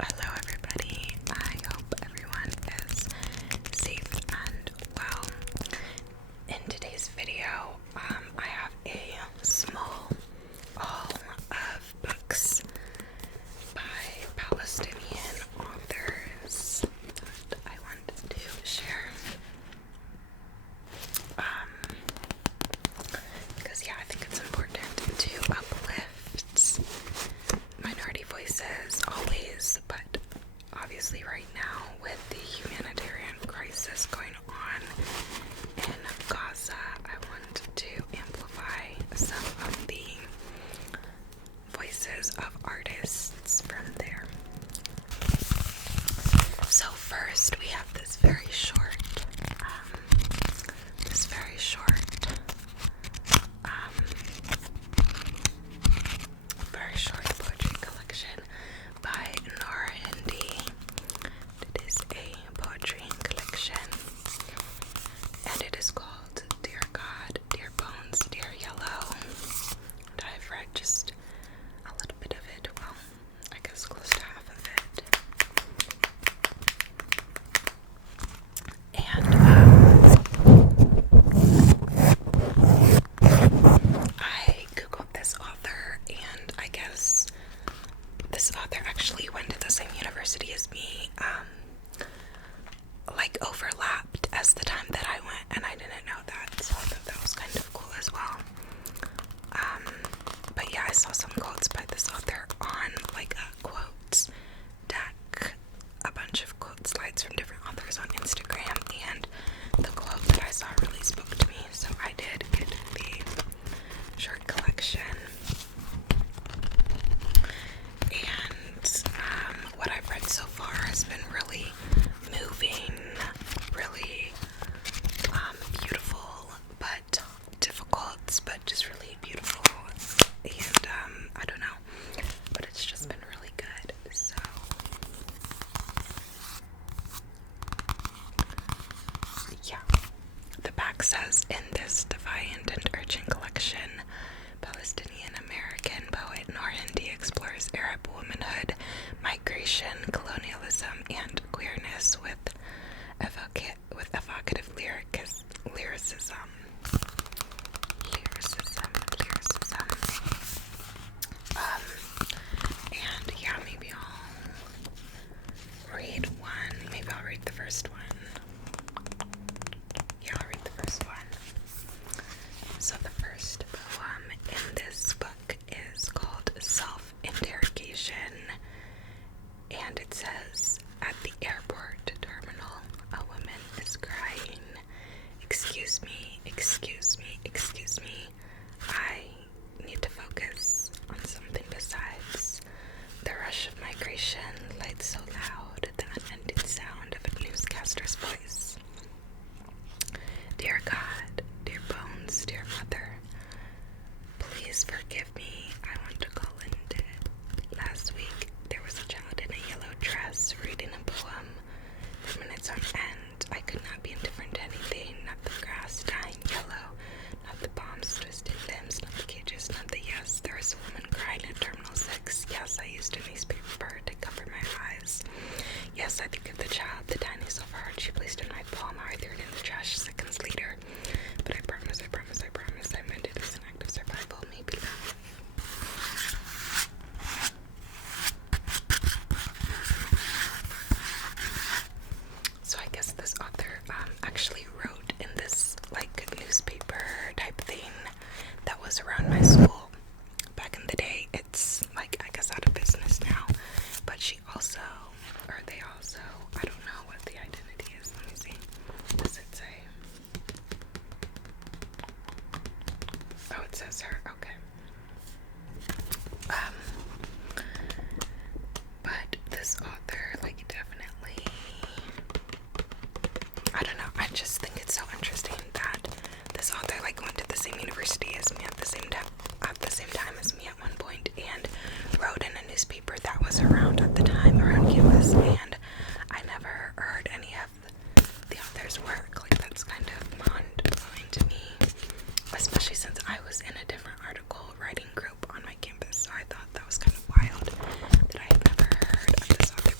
Hello everybody, I hope everyone is safe and well. In today's video, I have a small haul of books by Palestinian authors that I want to share. Because I think it's important to uplift minority voices always, but obviously right now with the humanitarian crisis going on in Gaza, I want to amplify some of the voices of artists from there. So first we have this very short poetry collection by Norah Hindi. It is a poetry collection, and it is called Dear God, Dear Bones, Dear Yellow. And I've read just a little bit of it, well, I guess close to half of it. And I googled this author, and I guess this author actually went to the same university as me, overlapped as the time that I went, and I didn't know that, so I thought that was kind of cool as well. But yeah, I saw some quotes by this author on a quotes deck, a bunch of quote slides from different authors on Instagram, and the quote that I saw really spoke to me, so I did get the short collection. And what I've read so far has been really moving, really beautiful, but difficult, but just really beautiful. And I don't know, but it's just been really good. So yeah, the back says, in this defiant and urgent collection, Palestinian American poet Norah Hindi explores Arab womanhood, migration, colonialism, and queerness with evocative lyricism. And yeah, maybe I'll read one. Maybe I'll read the first one. Yeah, I'll read the first one. So the first poem in this book is called Self-Interrogation, and it says, at the airport terminal, a woman is crying, excuse me, excuse me, excuse me, I need to focus on something besides the rush of migration, lights so loud, the unending sound of a newscaster's voice. Dear God, dear bones, dear mother, please forgive me, I want to call in dead. Last week, there was a child in a yellow dress reading a poem for minutes on end. I could not be indifferent to anything, not the grass dying yellow, not the bombs twisted limbs, not the cages, not the yes, there is a woman crying at Terminal 6. Yes, I used a newspaper to cover my eyes. Yes, I think of the child, the tiny silver heart she placed in my palm, how I threw it in the trash seconds later. But I promise, I meant it as an act of survival, maybe not. So I guess this author actually wrote in this newspaper type thing that was around my school back in the day. It's I guess out of business now, but they also, I don't know what the identity is. Let me see. Does it say? Oh, it says her. Okay. But this author, definitely, I don't know, I just think it's so interesting that this author, went to the same university as me at the same time as me at one point, and wrote in a newspaper that was around at the time, around campus, and I never heard any of the author's work. That's kind of mind-blowing to me, especially since I was in a different article writing group on my campus, so I thought that was kind of wild that I had never heard of this author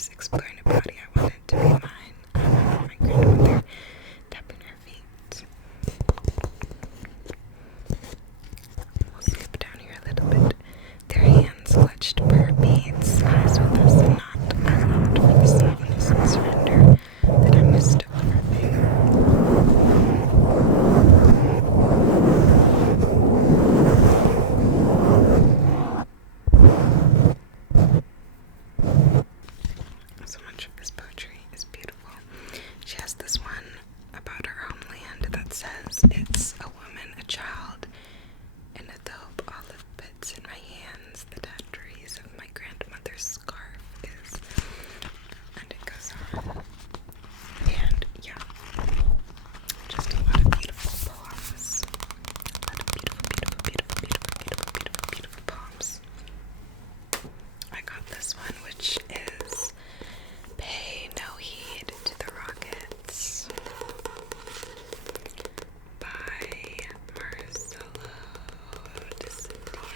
grandmother's exploring a body. I want it to be mine. I remember my grandmother tapping her feet. We'll skip down here a little bit. Their hands clutched pearl beads, eyes with us and not. I longed for the softness and surrender that I mistook for fear. So much of this poetry is beautiful. She has this one about her homeland that says, "It's a woman, a child, and a thobe olive bits in my hands. The tatteries of my grandmother's scarf is," and it goes on. And yeah, just a lot of beautiful poems. A lot of beautiful poems. I got this one, which is "Pay No Heed to the Rockets" by Marcelo DeCindio.